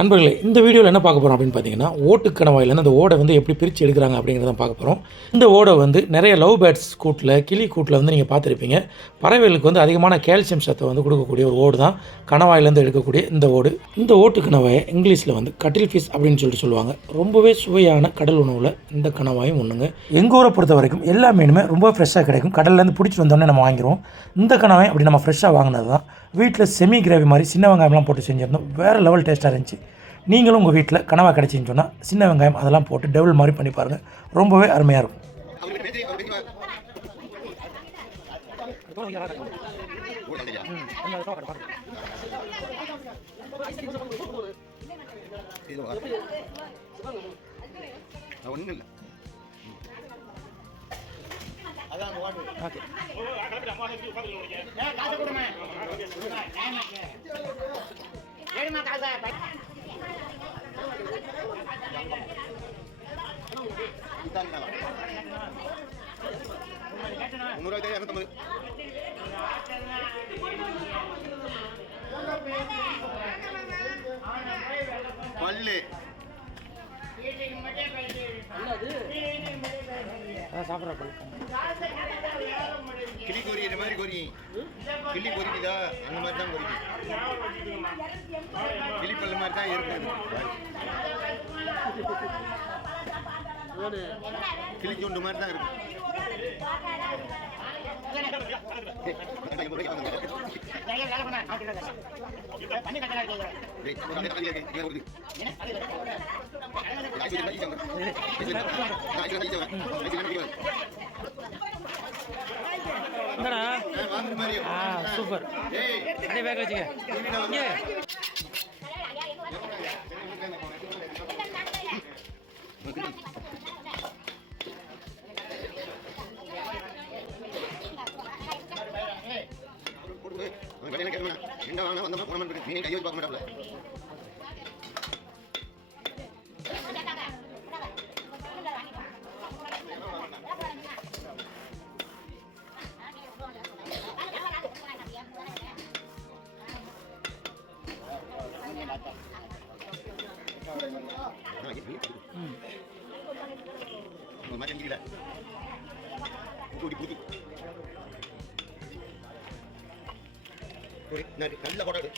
நண்பர்களே, இந்த வீடியோவில் என்ன பார்க்க போகிறோம் அப்படின்னு பார்த்தீங்கன்னா, ஓட்டுக்கணவாயிலேருந்து அந்த ஓடை வந்து எப்படி பிரித்து எடுக்கிறாங்க அப்படிங்கிறத பார்க்க போகிறோம். இந்த ஓடை வந்து நிறைய லவ் பேர்ட்ஸ் கூட்டில், கிளி கூட்டில் வந்து நீங்கள் பார்த்துருப்பீங்க. பறவைகளுக்கு வந்து அதிகமான கால்சியம் சத்தை வந்து கொடுக்கக்கூடிய ஒரு ஓடு தான் கணவாயிலேருந்து எடுக்கக்கூடிய இந்த ஓடு. இந்த ஓட்டுக்கணவாயை இங்கிலீஷில் வந்து கட்டில் ஃபிஷ் அப்படின்னு சொல்லுவாங்க. ரொம்பவே சுவையான கடல் உணவில் இந்த கணவாயும் ஒன்றுங்க. எங்கள் ஊரை பொறுத்த வரைக்கும் எல்லா மீனுமே ரொம்ப ஃப்ரெஷ்ஷாக கிடைக்கும். கடல்லேருந்து பிடிச்சிட்டு வந்தோடனே நம்ம வாங்கிடுவோம். இந்த கணவாய் அப்படி நம்ம ஃப்ரெஷ்ஷாக வாங்கினது தான். வீட்டில் செமி கிரேவி மாதிரி சின்ன வெங்காயம்லாம் போட்டு செஞ்சுருந்தோம். வேறு லெவல் டேஸ்ட்டாக இருந்துச்சு. நீங்களும் உங்கள் வீட்டில் கனவா கிடச்சின்னு சொன்னால் சின்ன வெங்காயம் அதெல்லாம் போட்டு டெவல் மாதிரி பண்ணி பாருங்கள். ரொம்பவே அருமையாக இருக்கும். பல்லு சாப்பிட்ற கிளி கொறிக்கிற மாதிரி கொறி கிளி கொறிக்குதா அந்த மாதிரி தான் கொறிக்கும். கிளி பல்லு மாதிரி தான் இருக்குது. கிளி சுண்டு மாதிரி தான் இருக்கும். சூப்பர். அப்படியே பேக் வச்சுக்க. எங்க வாங்க வந்தோம்னா போன மாதிரி நீங்க கையை பார்க்க மாட்டாப்ல. நல்ல போடாது.